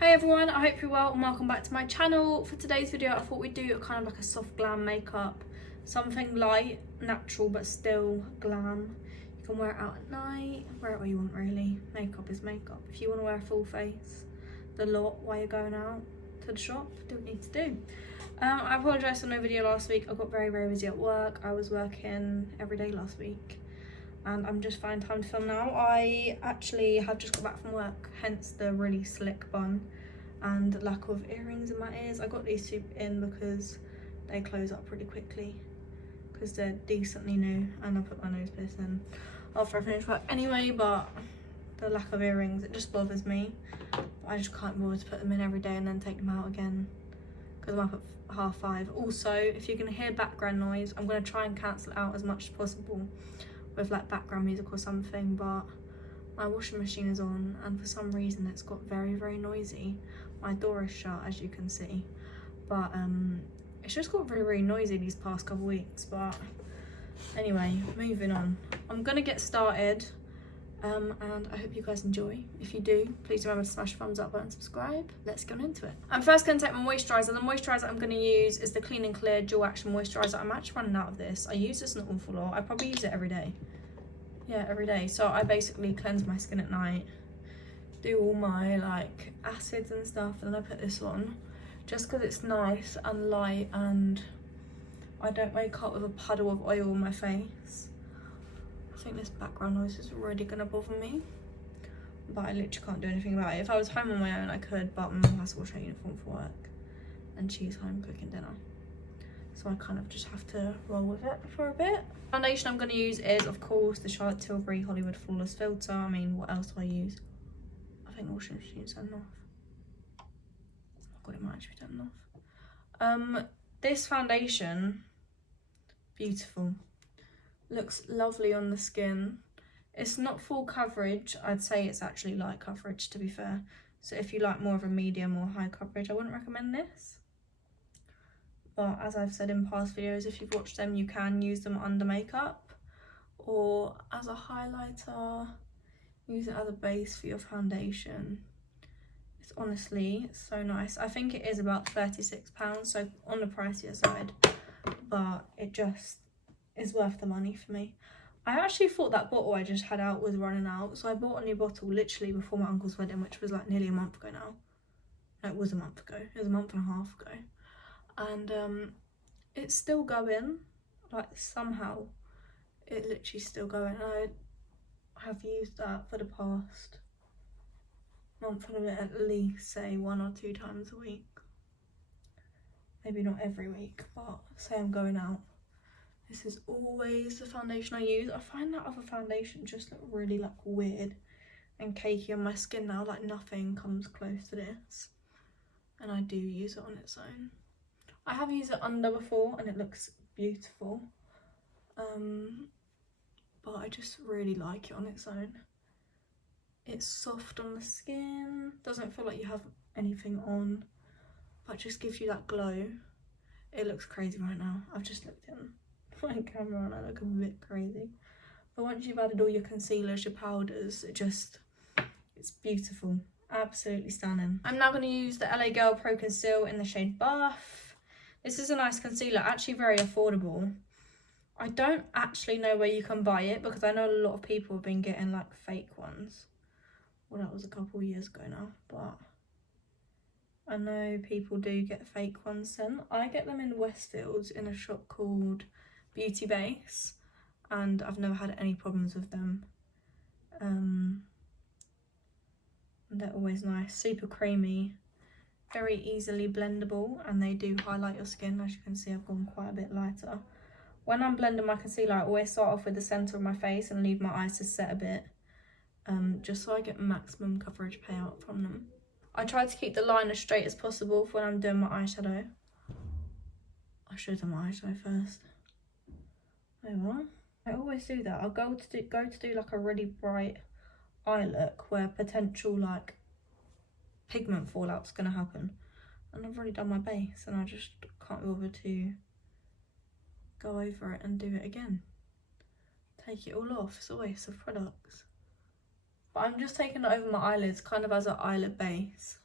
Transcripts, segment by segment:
Hey everyone, I hope you're well and welcome back to my channel. For today's video I thought we'd do kind of like a soft glam makeup, something light, natural but still glam. You can wear it out at night, wear it where you want really. Makeup is makeup. If you want to wear a full face, the lot while you're going out to the shop, do what you need to do. I apologise for no video last week. I got very busy at work. I was working every day last week and I'm just finding time to film now. I actually have just got back from work, hence the really slick bun and lack of earrings in my ears. I got these two in because they close up pretty quickly because they're decently new, and I put my nose piercing in after I finished work anyway, but the lack of earrings, it just bothers me. I just can't bother to put them in every day and then take them out again because I'm up at 5:30. Also, if you're going to hear background noise, I'm going to try and cancel it out as much as possible with like background music or something, but my washing machine is on and for some reason it's got very noisy. My door is shut, as you can see, but it's just got very noisy these past couple weeks. But anyway, moving on, I'm gonna get started and I hope you guys enjoy. If you do, please remember to smash the thumbs up button and subscribe. Let's get into it. I'm first going to take my moisturizer. The moisturizer I'm going to use is the Clean and Clear Dual Action Moisturizer. I'm actually running out of this. I use this an awful lot. I probably use it every day. Yeah, every day. So I basically cleanse my skin at night, do all my like acids and stuff, and then I put this on just because it's nice and light and I don't wake up with a puddle of oil on my face. I think this background noise is really gonna bother me, but I literally can't do anything about it. If I was home on my own I could, but my mum has to wash her uniform for work and she's home cooking dinner, so I kind of just have to roll with it for a bit. Foundation I'm going to use is of course the Charlotte Tilbury Hollywood Flawless Filter. I mean, what else do I use? I think the washing machine's turned off. Oh god, it might actually be turned off. This foundation, beautiful. Looks lovely on the skin. It's not full coverage. I'd say it's actually light coverage, to be fair. So if you like more of a medium or high coverage, I wouldn't recommend this. But as I've said in past videos, if you've watched them, you can use them under makeup or as a highlighter. Use it as a base for your foundation. It's honestly so nice. I think it is about £36, so on the pricier side, but it just is worth the money for me. I actually thought that bottle I just had out was running out, so I bought a new bottle literally before my uncle's wedding, which was like nearly a month ago now. No, it was a month ago. It was a month and a half ago. And it's still going, like somehow it literally still going. I have used that for the past month and a bit, at least say 1 or 2 times a week. Maybe not every week, but say I'm going out, this is always the foundation I use. I find that other foundation just look really like weird and cakey on my skin now, like nothing comes close to this, and I do use it on its own. I have used it under before and it looks beautiful, but I just really like it on its own. It's soft on the skin, doesn't feel like you have anything on, but just gives you that glow. It looks crazy right now. I've just looked in my camera and I look a bit crazy, but once you've added all your concealers, your powders, it's beautiful, absolutely stunning. I'm now going to use the LA Girl Pro Conceal in the shade Buff. This is a nice concealer, actually very affordable. I don't actually know where you can buy it because I know a lot of people have been getting like fake ones. Well, that was a couple of years ago now, but I know people do get fake ones sent. I get them in Westfields in a shop called Beauty Base, and I've never had any problems with them. They're always nice, super creamy, very easily blendable, and they do highlight your skin. As you can see, I've gone quite a bit lighter. When I'm blending my concealer, I always start off with the centre of my face and leave my eyes to set a bit, just so I get maximum coverage payout from them. I try to keep the line as straight as possible for when I'm doing my eyeshadow. I should have done my eyeshadow first. Oh well. I always do that. I'll go to do like a really bright eye look where potential like pigment fallout's gonna happen, and I've already done my base and I just can't bother to go over it and do it again. Take it all off, it's a waste of products. But I'm just taking it over my eyelids kind of as an eyelid base.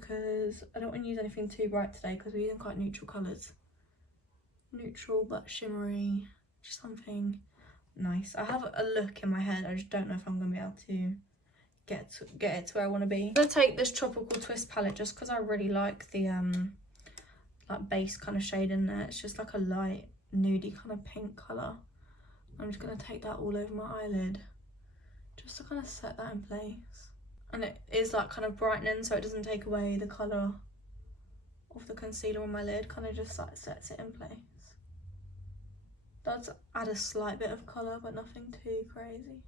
because I don't want to use anything too bright today because we're using quite neutral colours. Neutral but shimmery, just something nice. I have a look in my head, I just don't know if I'm going to be able to get it to where I want to be. I'm going to take this Tropical Twist palette just because I really like the like base kind of shade in there. It's just like a light nudie kind of pink colour. I'm just going to take that all over my eyelid just to kind of set that in place. And it is like kind of brightening, so it doesn't take away the colour of the concealer on my lid, kind of just like sets it in place. Does add a slight bit of colour, but nothing too crazy.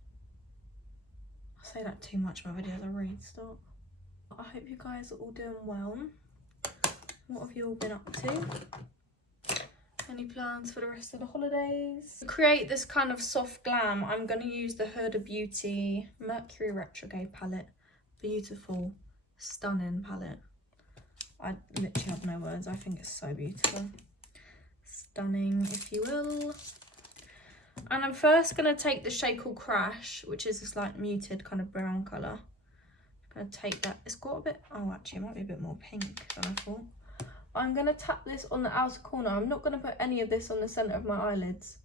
I say that too much in my videos, I really stop. I hope you guys are all doing well. What have you all been up to? Any plans for the rest of the holidays? To create this kind of soft glam, I'm going to use the Huda Beauty Mercury Retrograde palette. Beautiful, stunning palette. I literally have no words, I think it's so beautiful. Stunning, if you will. And I'm first going to take the shade called Crash, which is this like muted kind of brown colour. I'm going to take that. It's got a bit, oh actually it might be a bit more pink than I thought. I'm going to tap this on the outer corner. I'm not going to put any of this on the centre of my eyelids.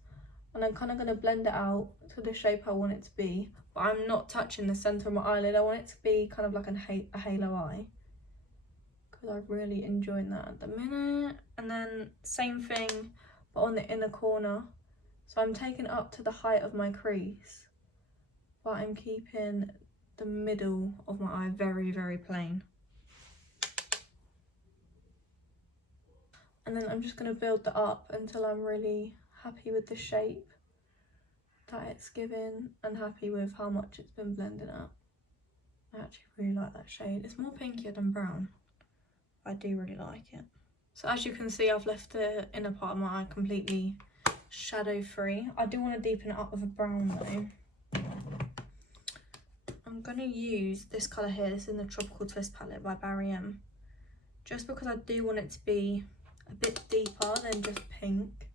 And I'm kind of going to blend it out to the shape I want it to be. But I'm not touching the centre of my eyelid. I want it to be kind of like a halo eye. Because I'm really enjoying that at the minute. And then same thing, but on the inner corner. So I'm taking it up to the height of my crease. But I'm keeping the middle of my eye very, very plain. And then I'm just going to build that up until I'm really happy with the shape that it's given and happy with how much it's been blended out. I actually really like that shade. It's more pinkier than brown. I do really like it. So as you can see, I've left the inner part of my eye completely shadow free. I do want to deepen it up with a brown though. I'm going to use this colour here. This is in the Tropical Twist palette by Barry M. Just because I do want it to be a bit deeper than just pink.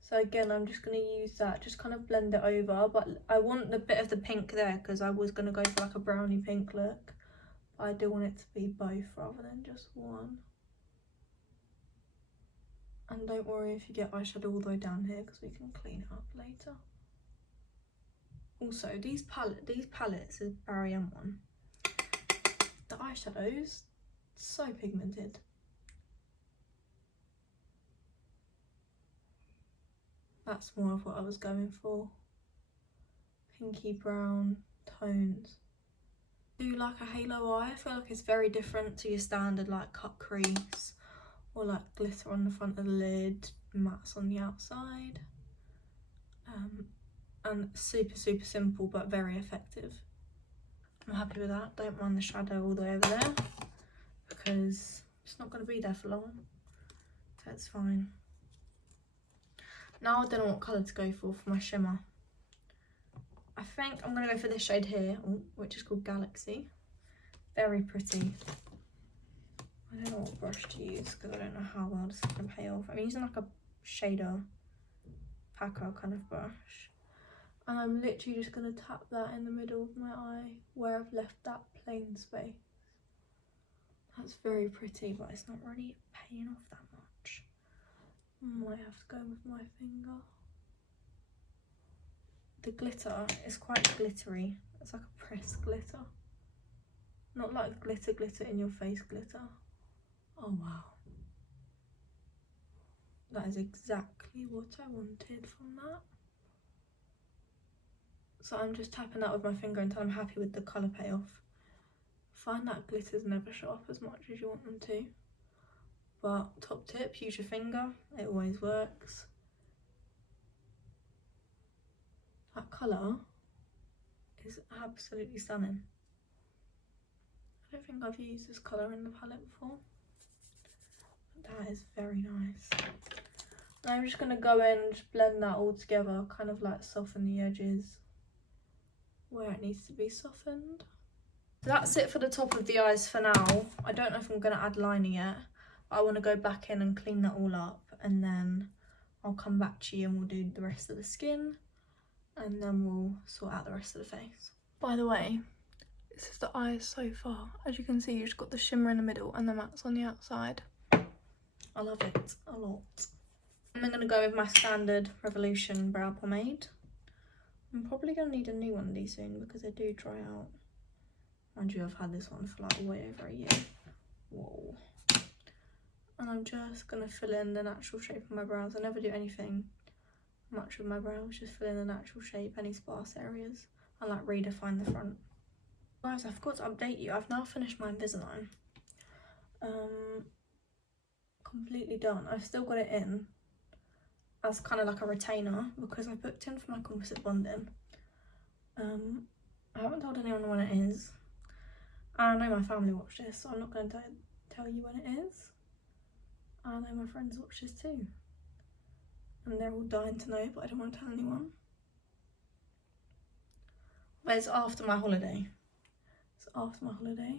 So again, I'm just going to use that, just kind of blend it over. But I want the bit of the pink there because I was going to go for like a brownie pink look. But I do want it to be both rather than just one. And don't worry if you get eyeshadow all the way down here because we can clean it up later. Also, these palettes is Barry M one. The eyeshadows, so pigmented. That's more of what I was going for. Pinky brown tones. Do like a halo eye. I feel like it's very different to your standard like cut crease or like glitter on the front of the lid, mattes on the outside. And super simple but very effective. I'm happy with that. Don't mind the shadow all the way over there because it's not going to be there for long. So it's fine. Now I don't know what colour to go for my shimmer. I think I'm going to go for this shade here, which is called Galaxy. Very pretty. I don't know what brush to use because I don't know how well this is going to pay off. I'm using like a shader packer kind of brush. And I'm literally just going to tap that in the middle of my eye where I've left that plain space. That's very pretty, but it's not really paying off that much. Might have to go with my finger. The glitter is quite glittery. It's like a pressed glitter. Not like glitter in your face glitter. Oh wow. That is exactly what I wanted from that. So I'm just tapping that with my finger until I'm happy with the colour payoff. Find that glitters never show up as much as you want them to. But top tip, use your finger, it always works. That colour is absolutely stunning. I don't think I've used this colour in the palette before. But that is very nice. And I'm just going to go in and just blend that all together, kind of like soften the edges where it needs to be softened. So that's it for the top of the eyes for now. I don't know if I'm going to add liner yet. I want to go back in and clean that all up and then I'll come back to you and we'll do the rest of the skin and then we'll sort out the rest of the face. By the way, This is the eyes so far. As you can see, you've just got the shimmer in the middle and the mattes on the outside. I love it a lot. And I'm going to go with my standard Revolution brow pomade. I'm probably going to need a new one of these soon because they do dry out. Mind you, I've had this one for like way over a year. Whoa. And I'm just going to fill in the natural shape of my brows. I never do anything much with my brows, just fill in the natural shape, any sparse areas, and like redefine the front. Guys, I forgot to update you. I've now finished my Invisalign. Completely done. I've still got it in as kind of like a retainer because I booked in for my composite bonding. I haven't told anyone when it is. I know my family watch this, so I'm not going to tell you when it is. I know my friends watch this too. And they're all dying to know, but I don't want to tell anyone. But it's after my holiday. It's after my holiday.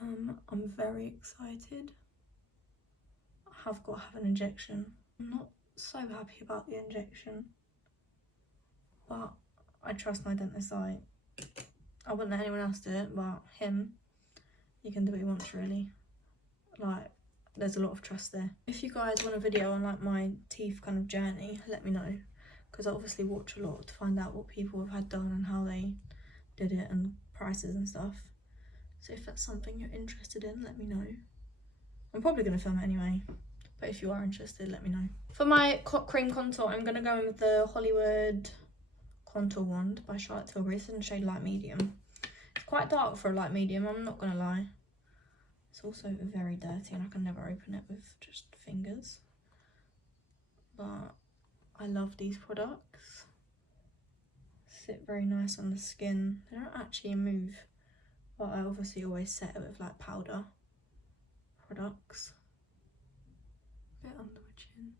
I'm very excited. I have got to have an injection. I'm not so happy about the injection, but I trust my dentist. I wouldn't let anyone else do it, but him, he can do what he wants really. Like, there's a lot of trust there. If you guys want a video on like my teeth kind of journey, let me know, because I obviously watch a lot to find out what people have had done and how they did it and prices and stuff. So if that's something you're interested in, let me know. I'm probably going to film it anyway, but if you are interested, let me know. For my cream contour, I'm going to go in with the Hollywood Contour Wand by Charlotte Tilbury. It's in the shade light medium. It's quite dark for a light medium, I'm not going to lie. It's also very dirty and I can never open it with just fingers. But I love these products. Sit very nice on the skin. They don't actually move, but I obviously always set it with like powder products. A bit under my chin.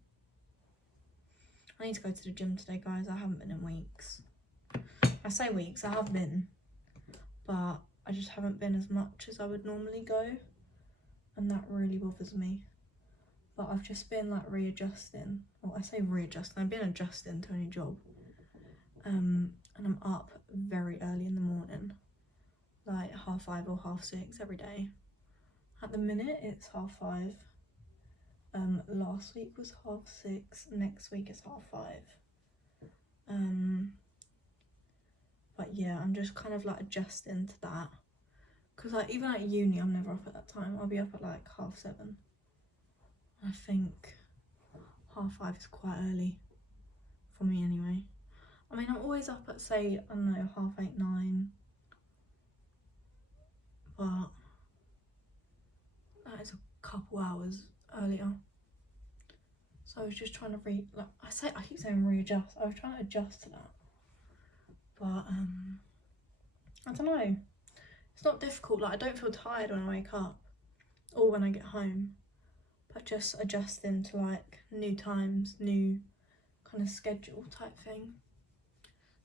I need to go to the gym today, guys. I haven't been in weeks. I say weeks, I have been, but I just haven't been as much as I would normally go, and that really bothers me. But I've just been like readjusting. Well, I say readjusting, I've been adjusting to a new job. And I'm up very early in the morning, like 5:30 or 6:30 every day. At the minute it's 5:30. Last week was 6:30. Next week is 5:30. But yeah, I'm just kind of like adjusting to that, because like even at uni I'm never up at that time. I'll be up at like 7:30. I think 5:30 is quite early for me anyway. I mean, I'm always up at, say, I don't know, 8:30, 9. But that is a couple hours earlier. So I was just trying to I keep saying readjust. I was trying to adjust to that. But I don't know. It's not difficult. Like, I don't feel tired when I wake up or when I get home. But just adjusting to like new times, new kind of schedule type thing.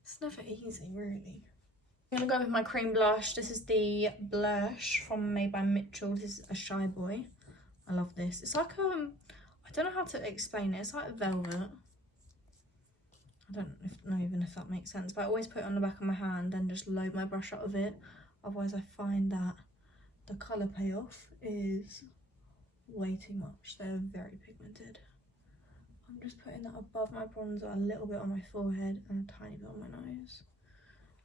It's never easy, really. I'm going to go with my cream blush. This is the blush from Made by Mitchell. This is a Shy Boy. I love this. It's like, I don't know how to explain it. It's like velvet. I don't know even if that makes sense. But I always put it on the back of my hand and just load my brush out of it. Otherwise, I find that the colour payoff is way too much. They're very pigmented. I'm just putting that above my bronzer, a little bit on my forehead and a tiny bit on my nose.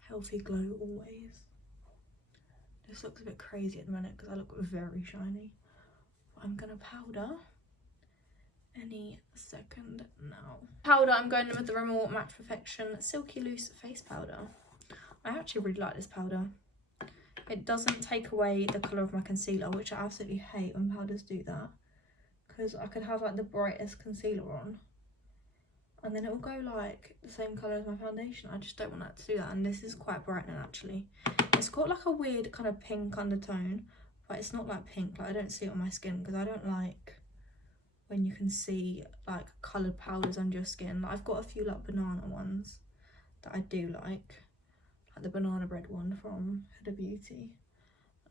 Healthy glow always. This looks a bit crazy at the minute because I look very shiny. But I'm going to powder any second now. Powder, I'm going in with the Rimmel Matte Perfection Silky Loose Face Powder. I actually really like this powder. It doesn't take away the colour of my concealer, which I absolutely hate when powders do that. Because I could have like the brightest concealer on and then it will go like the same colour as my foundation. I just don't want that to do that. And this is quite brightening actually. It's got like a weird kind of pink undertone, but it's not like pink. Like, I don't see it on my skin because I don't like when you can see like coloured powders under your skin. Like, I've got a few like banana ones that I do like the banana bread one from Huda Beauty,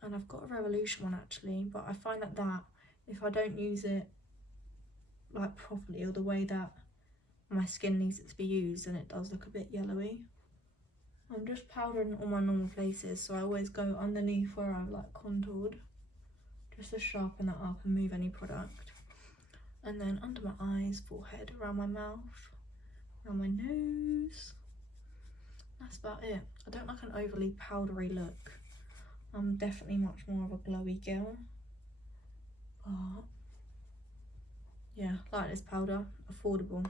and I've got a Revolution one actually, but I find that if I don't use it like properly or the way that my skin needs it to be used, then it does look a bit yellowy. I'm just powdering all my normal places, so I always go underneath where I've like contoured, just to sharpen that up and move any product. And then under my eyes, forehead, around my mouth, around my nose. That's about it. I don't like an overly powdery look. I'm definitely much more of a glowy girl. But yeah, like this powder, affordable,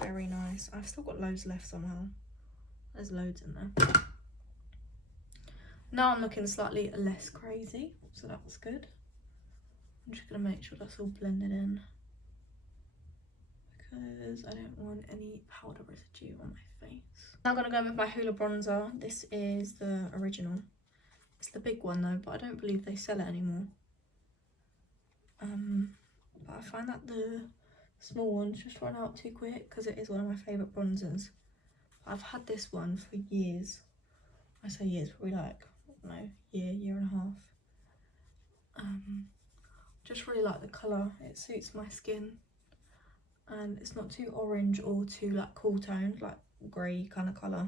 very nice. I've still got loads left somehow. There's loads in there. Now I'm looking slightly less crazy, so that's good. I'm just gonna make sure that's all blended in, because I don't want any powder residue on my face. Now I'm gonna go in with my Hula Bronzer. This is the original. It's the big one though, but I don't believe they sell it anymore. But I find that the small ones just run out too quick, because it is one of my favourite bronzers. I've had this one for years. I say years, probably like, I don't know, year and a half. Just really like the colour. It suits my skin, and it's not too orange or too like cool toned, like grey kind of colour.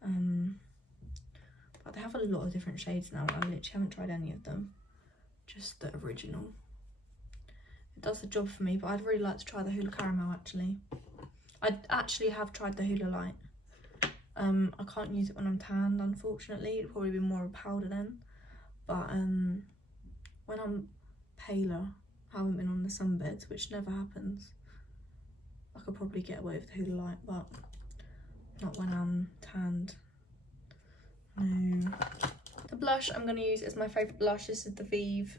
But they have a lot of different shades now, and I literally haven't tried any of them. Just the original. It does the job for me, but I'd really like to try the Hula Caramel actually. I actually have tried the Hula Light. I can't use it when I'm tanned, unfortunately. It'd probably be more of a powder then. But when I'm paler, I haven't been on the sunbeds, which never happens, I could probably get away with the Hula Light, but not when I'm tanned. No. The blush I'm going to use is my favourite blush. This is the Vive,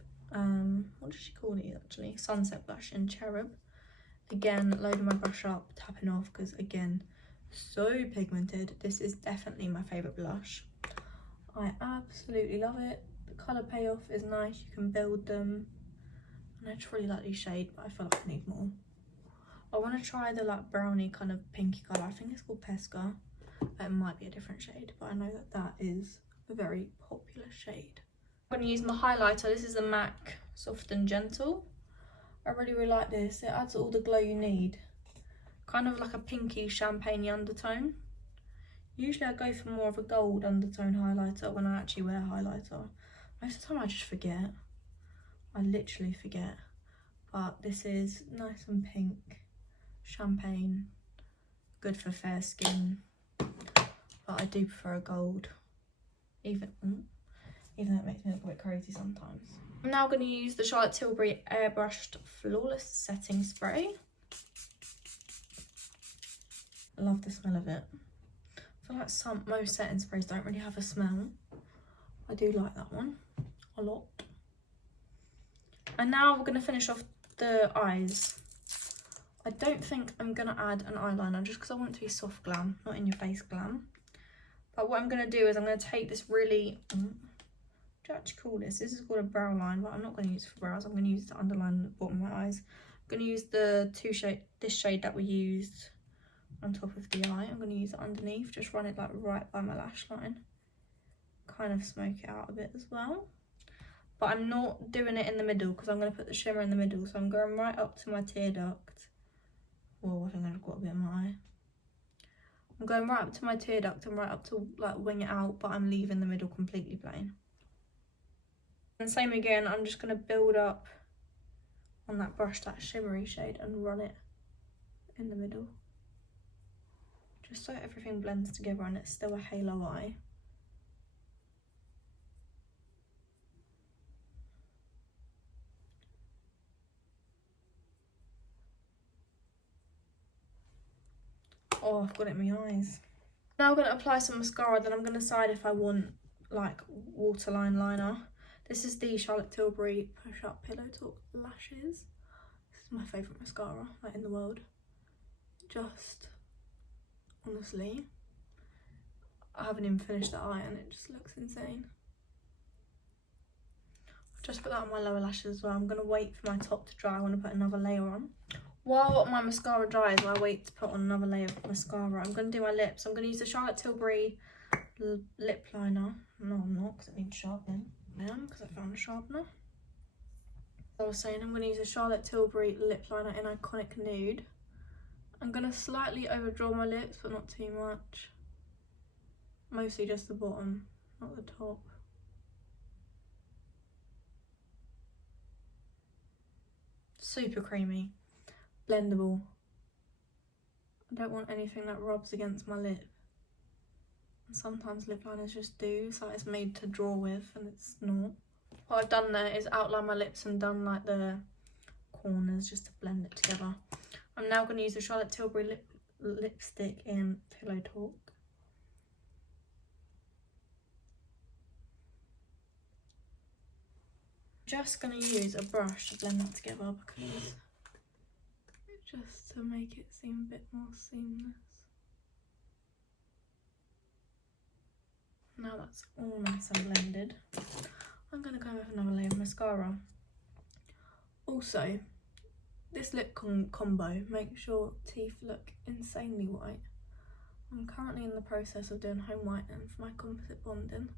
what does she call it actually? Sunset blush in Cherub. Again, loading my brush up, tapping off, because again, so pigmented. This is definitely my favourite blush. I absolutely love it. The colour payoff is nice, you can build them. And I just really like these shades, but I feel like I need more. I want to try the like brownie kind of pinky colour. I think it's called Pesca. It might be a different shade, but I know that that is a very popular shade. I'm going to use my highlighter. This is a MAC Soft and Gentle. I really like this. It adds all the glow you need. Kind of like a pinky champagne undertone. Usually I go for more of a gold undertone highlighter when I actually wear highlighter. Most of the time I just forget. I literally forget. But this is nice and pink. Champagne. Good for fair skin. But I do prefer a gold. Even though it makes me look a bit crazy sometimes. I'm now going to use the Charlotte Tilbury Airbrushed Flawless Setting Spray. I love the smell of it. I feel like most setting sprays don't really have a smell. I do like that one a lot. And now we're going to finish off the eyes. I don't think I'm going to add an eyeliner just because I want it to be soft glam, not in your face glam. But what I'm going to do is I'm going to take this really... what do you actually call this? This is called a brow line, but I'm not going to use it for brows. I'm going to use it to underline the bottom of my eyes. I'm going to use this shade that we used on top of the eye. I'm going to use it underneath, just run it like right by my lash line. Kind of smoke it out a bit as well. But I'm not doing it in the middle because I'm going to put the shimmer in the middle. So I'm going right up to my tear duct. Whoa, I think I've got a bit in my eye. I'm going right up to my tear duct and right up to like wing it out, but I'm leaving the middle completely plain. And same again, I'm just going to build up on that brush, that shimmery shade, and run it in the middle. Just so everything blends together and it's still a halo eye. Oh, I've got it in my eyes. Now I'm going to apply some mascara, then I'm going to decide if I want like waterline liner. This is the Charlotte Tilbury Push Up Pillow Talk Lashes. This is my favourite mascara like in the world. Just, honestly, I haven't even finished the eye and it just looks insane. I've just put that on my lower lashes as well. I'm going to wait for my top to dry. I want to put another layer on. While my mascara dries, while I wait to put on another layer of mascara, I'm going to do my lips. I'm going to use the Charlotte Tilbury lip liner. No, I'm not, because it needs sharpening. I am, because I found a sharpener. As I was saying, I'm going to use the Charlotte Tilbury lip liner in Iconic Nude. I'm going to slightly overdraw my lips, but not too much. Mostly just the bottom, not the top. Super creamy, blendable. I don't want anything that rubs against my lip. And sometimes lip liners just do, so it's made to draw with and it's not. What I've done there is outline my lips and done like the corners just to blend it together. I'm now going to use the Charlotte Tilbury lipstick in Pillow Talk. Just going to use a brush to blend that together because just to make it seem a bit more seamless. Now that's all nice and blended, I'm going to go with another layer of mascara. Also, this lip combo makes your teeth look insanely white. I'm currently in the process of doing home whitening for my composite bonding,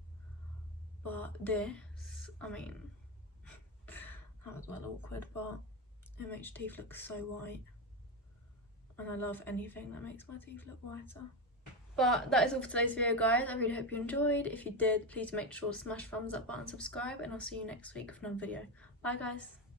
but this, I mean, that was well awkward, but it makes your teeth look so white. And I love anything that makes my teeth look whiter. But that is all for today's video, guys. I really hope you enjoyed. If you did, please make sure to smash the thumbs up button, subscribe, and I'll see you next week for another video. Bye, guys.